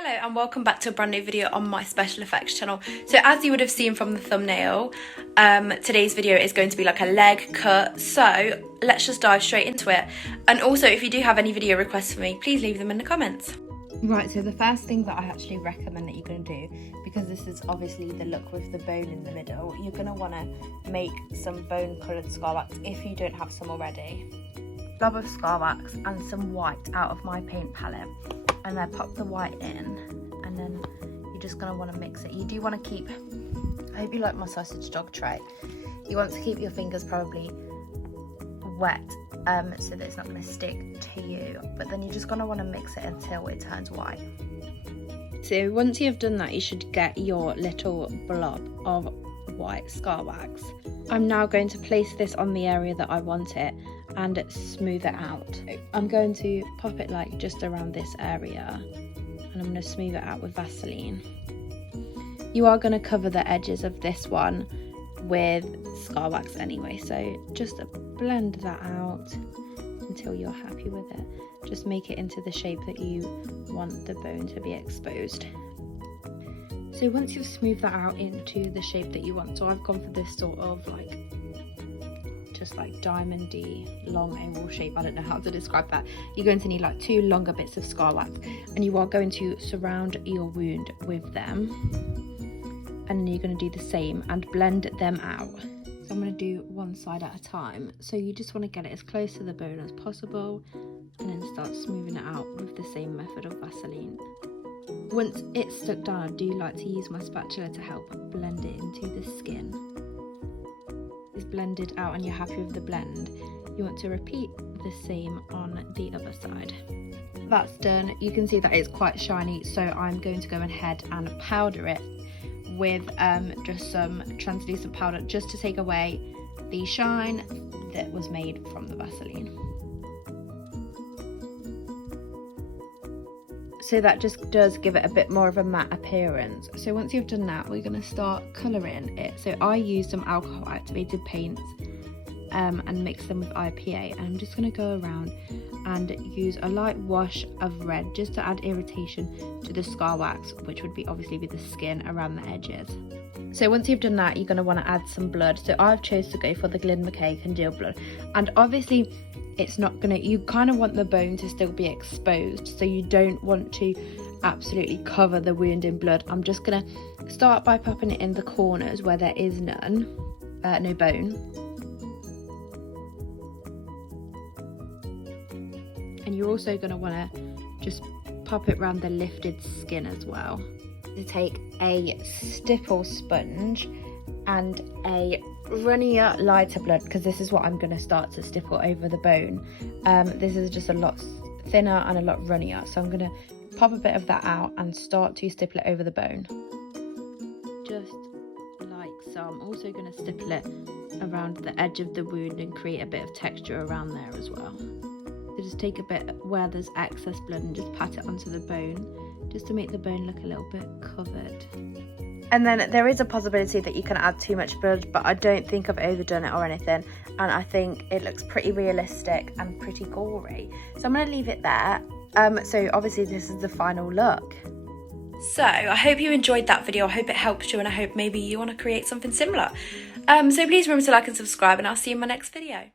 Hello and welcome back to a brand new video on my special effects channel. So as you would have seen from the thumbnail, today's video is going to be like a leg cut. So let's just dive straight into it. And also, if you do have any video requests for me, please leave them in the comments. Right, so the first thing that I actually recommend that you're going to do, because this is obviously the look with the bone in the middle, you're going to want to make some bone coloured scar wax if you don't have some already. Blob of scar wax and some white out of my paint palette, and then pop the white in, and then you're just going to want to mix it. You do want to keep, I hope you like my sausage dog tray, you want to keep your fingers probably wet so that it's not going to stick to you, but then you're just going to want to mix it until it turns white. So once you've done that, you should get your little blob of white scar wax. I'm now going to place this on the area that I want it and smooth it out. I'm going to pop it like just around this area, and I'm going to smooth it out with Vaseline. You are going to cover the edges of this one with scar wax anyway, so just blend that out until you're happy with it. Just make it into the shape that you want the bone to be exposed. So once you've smoothed that out into the shape that you want, so I've gone for this sort of like just like diamondy long oval shape, I don't know how to describe that. You're going to need like 2 longer bits of scar wax, and you are going to surround your wound with them, and then you're going to do the same and blend them out. So I'm going to do one side at a time. So you just want to get it as close to the bone as possible, and then start smoothing it out with the same method of Vaseline. Once it's stuck down, I do like to use my spatula to help blend it into the skin. It's blended out and you're happy with the blend, you want to repeat the same on the other side. That's done. You can see that it's quite shiny, so I'm going to go ahead and powder it with just some translucent powder, just to take away the shine that was made from the Vaseline. So that just does give it a bit more of a matte appearance. So once you've done that, we're going to start colouring it. So I use some alcohol activated paints and mix them with IPA, and I'm just going to go around and use a light wash of red just to add irritation to the scar wax, which would be obviously the skin around the edges. So once you've done that, you're going to want to add some blood. So I've chose to go for the Glyn McKay Congeal blood, and obviously it's not gonna, you kind of want the bone to still be exposed, so you don't want to absolutely cover the wound in blood. I'm just gonna start by popping it in the corners where there is no bone, and you're also going to want to just pop it around the lifted skin as well. To take a stipple sponge and a runnier, lighter blood, because this is what I'm going to start to stipple over the bone. This is just a lot thinner and a lot runnier, so I'm going to pop a bit of that out and start to stipple it over the bone, just like so. I'm also going to stipple it around the edge of the wound and create a bit of texture around there as well. So just take a bit where there's excess blood and just pat it onto the bone, just to make the bone look a little bit covered. And then there is a possibility that you can add too much blood, but I don't think I've overdone it or anything, and I think it looks pretty realistic and pretty gory. So I'm going to leave it there. So obviously this is the final look. So I hope you enjoyed that video. I hope it helped you, and I hope maybe you want to create something similar. So please remember to like and subscribe, and I'll see you in my next video.